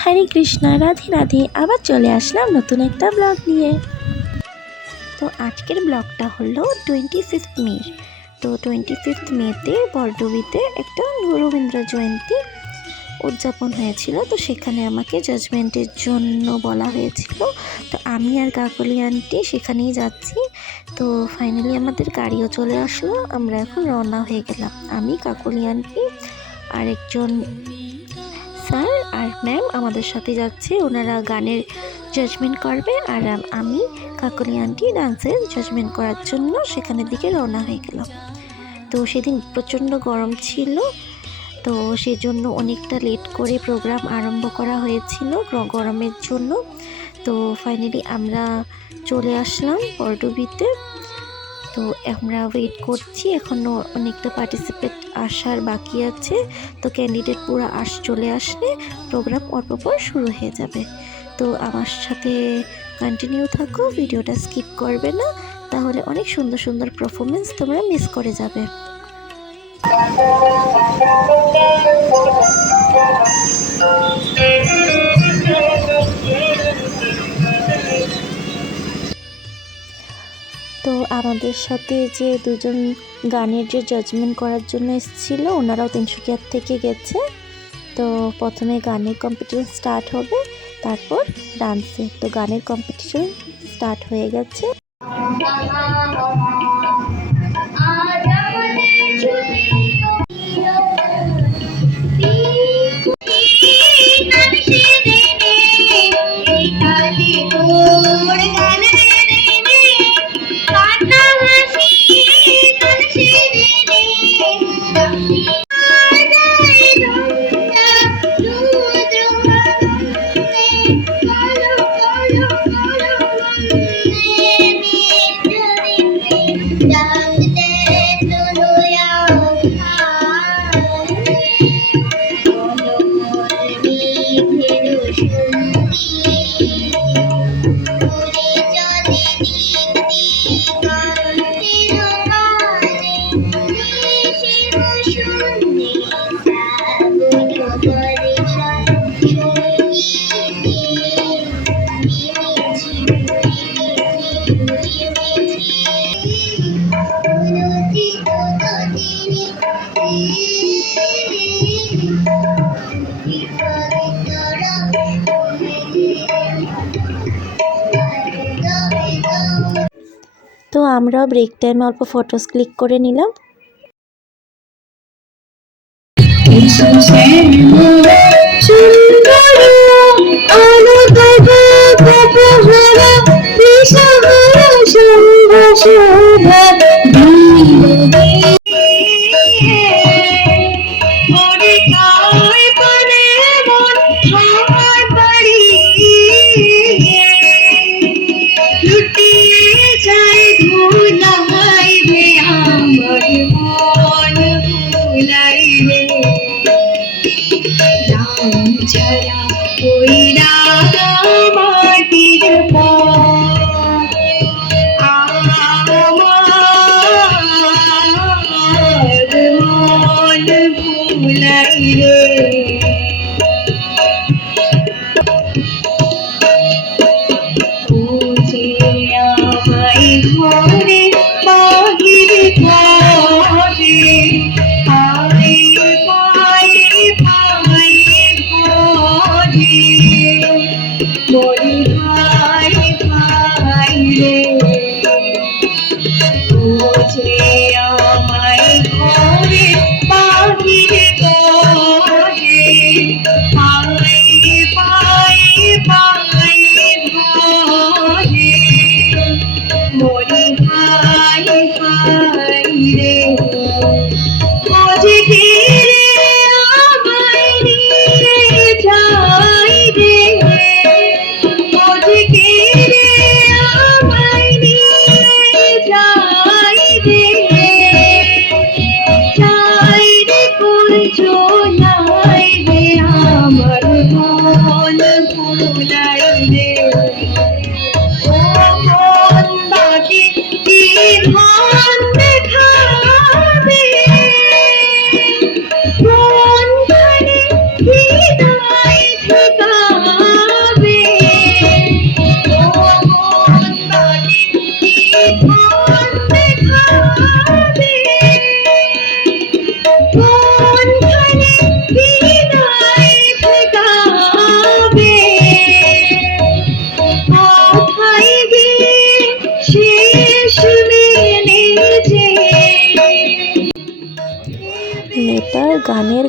হরে কৃষ্ণা, রাধে রাধে। আবার চলে আসলাম নতুন একটা ব্লগ নিয়ে। তো আজকের ব্লগটা হলো 25 মে। তো 25 মেতে বরডুবিতে একটা রবীন্দ্র জয়ন্তী উদযাপন হয়েছিল। তো সেখানে আমাকে জাজমেন্টের জন্য বলা হয়েছিল। তো আমি আর কাকলি আন্টি সেখানেই যাচ্ছি। তো ফাইনালি আমাদের গাড়িও চলে আসলো, আমরা এখন রওনা হয়ে গেলাম। আমি, কাকলি আন্টি আর একজন স্যার আর ম্যাম আমাদের সাথে যাচ্ছে। ওনারা গানের জাজমেন্ট করবে আর আমি, কাকলি আন্টি ডান্সের জাজমেন্ট করার জন্য সেখানের দিকে রওনা হয়ে গেলাম। তো সেদিন প্রচণ্ড গরম ছিল, তো সেই জন্য অনেকটা লেট করে প্রোগ্রাম আরম্ভ করা হয়েছিল গরমের জন্য। তো ফাইনালি আমরা চলে আসলাম বরডুবিতে। তো আমরা ওয়েট করছি, এখনও অনেকটা পার্টিসিপেট আসার বাকি আছে। তো ক্যান্ডিডেট পুরো চলে আসলে প্রোগ্রাম অল্প পর শুরু হয়ে যাবে। তো আমার সাথে কন্টিনিউ থাকো, ভিডিওটা স্কিপ করবে না, তাহলে অনেক সুন্দর সুন্দর পারফরমেন্স তোমরা মিস করে যাবে। তো আমাদের সাথে যে দুজন গানের যে জাজমেন্ট করার জন্য এসেছিলো, ওনারাও তিনসুকিয়ার থেকে গেছে। তো প্রথমে গানের কম্পিটিশন স্টার্ট হবে, তারপর ডান্সে। তো গানের কম্পিটিশন স্টার্ট হয়ে গেছে। তো আমরাও ব্রেক টাইমে অল্প ফটোস ক্লিক করে নিলাম।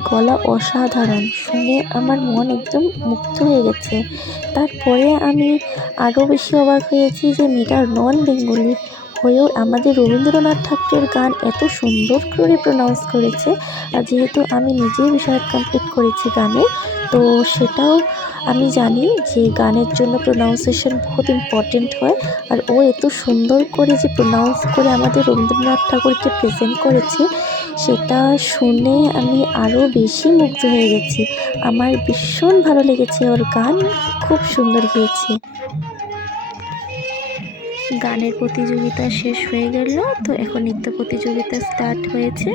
গলা অসাধারণ, শুনে আমার মন একদম মুগ্ধ হয়ে গেছে। তারপরে আমি আরও বেশি অবাক হয়েছি যে মেয়েটা নন বেঙ্গলি হয়েও আমাদের রবীন্দ্রনাথ ঠাকুরের গান এত সুন্দর করে প্রোনাউন্স করেছে। আর যেহেতু আমি নিজেই বিষয় কমপ্লিট করেছি গানের, তো সেটাও আমি জানি যে গানের জন্য প্রোনাউন্সিয়েশন বহুত ইম্পর্টেন্ট হয়। আর ও এত সুন্দর করে যে প্রোনাউন্স করে আমাদের রবীন্দ্রনাথ ঠাকুরকে প্রেজেন্ট করেছে, সেটা শুনে আমি আরও বেশি মুগ্ধ হয়ে গেছি। আমার ভীষণ ভালো লেগেছে, ওর গান খুব সুন্দর গেয়েছে। গানের প্রতিযোগিতা শেষ হয়ে গেল, তো এখন নৃত্য প্রতিযোগিতা স্টার্ট হয়েছে।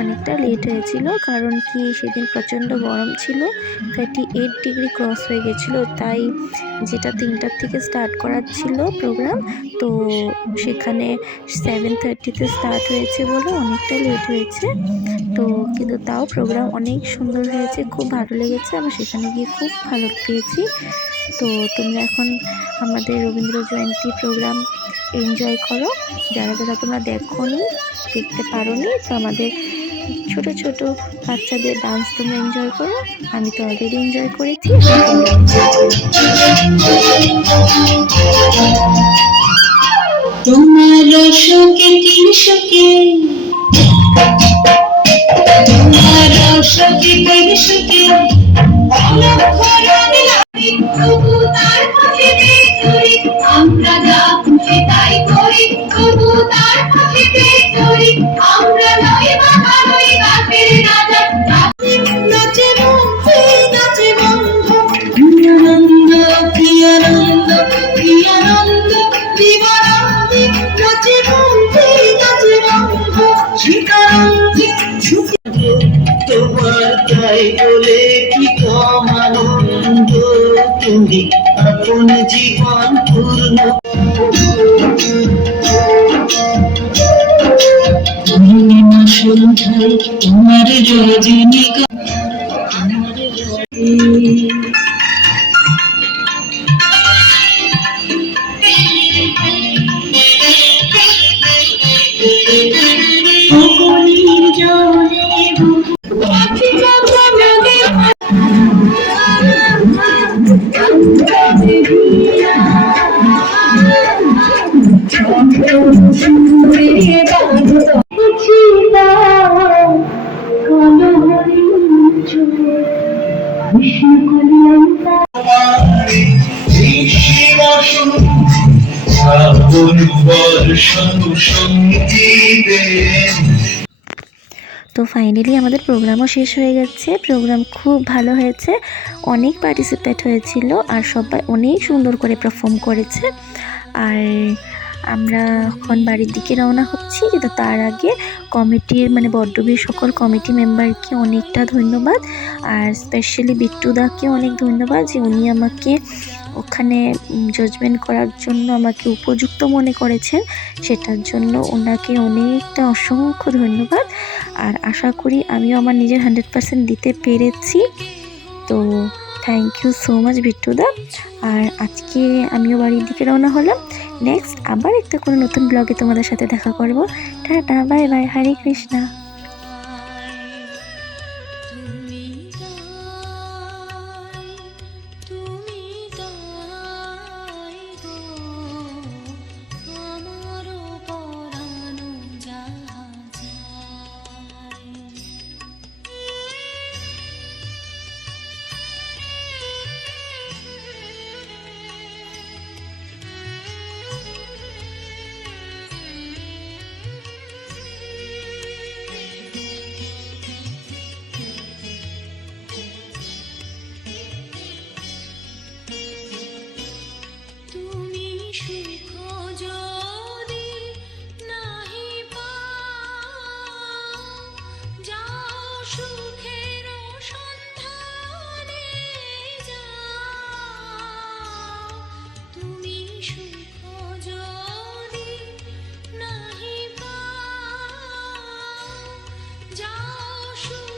অনেকটা লেট হয়েছিল, কারণ কি সেদিন প্রচণ্ড গরম ছিল, 38 ডিগ্রি ক্রস হয়ে গেছিলো। তাই যেটা 3টার থেকে স্টার্ট করার ছিল প্রোগ্রাম, তো সেখানে 7:30-তে স্টার্ট হয়েছে বলে অনেকটা লেট হয়েছে। তো কিন্তু তাও প্রোগ্রাম অনেক সুন্দর হয়েছে, খুব ভালো লেগেছে। আমি সেখানে গিয়ে খুব ভালো পেয়েছি। তো তোমরা এখন আমাদের রবীন্দ্র জয়ন্তী প্রোগ্রাম এনজয় করো। যারা যারা তোমরা দেখতে পারোনি, তো আমাদের ছোট ছোট বাচ্চাদের ডান্স তোমরা এনজয় করো। আমি তো অলরেডি এনজয় করেছি। তোমার শোকে তিন শোকে, তোমার শোকে তিন শোকে, তবু তার খুশিতে চড়ি, আমরা যা খুশি তাই করি, তবু তার খুশিতে চড়ি, আমরা নই বাবা নই বাপের রাজা। নাচে বন্ধু নাচে বন্ধু, প্রিয়ানন্দ প্রিয়ানন্দ প্রিয়ানন্দ দিবানন্দে, নাচে বন্ধু নাচে বন্ধু শিকারন্দে। তোমার তাই বলে কি কম আনন্দ, তুমি আপন জীবন পূর্ণ। পূর্ণিমা সন্ধ্যায় তোমার রজনীগন্ধা, তো ফাইনালি আমাদের প্রোগ্রামও শেষ হয়ে গেছে। প্রোগ্রাম খুব ভালো হয়েছে, অনেক পার্টিসিপেট হয়েছিল আর সবাই অনেক সুন্দর করে পারফর্ম করেছে। আর আমরা এখন বাড়ির দিকে রওনা হচ্ছি, কিন্তু তার আগে কমিটির বড্ডবীর সকল কমিটি মেম্বারকে অনেকটা ধন্যবাদ। আর স্পেশালি বিট্টুদাকে অনেক ধন্যবাদ যে উনি আমাকে ওখানে জাজমেন্ট করার জন্য আমাকে উপযুক্ত মনে করেছেন, সেটার জন্য ওনাকে অনেকটা অসংখ্য ধন্যবাদ। আর আশা করি আমিও আমার নিজের 100% দিতে পেরেছি। তো থ্যাংক ইউ সো মাচ বিট্টুদা। আর আজকে আমিও বাড়ির দিকে রওনা হলাম। নেক্সট আবার একটা কোনো নতুন ব্লগে তোমাদের সাথে দেখা করব। টাটা, বাই বাই, হরে কৃষ্ণা। যাও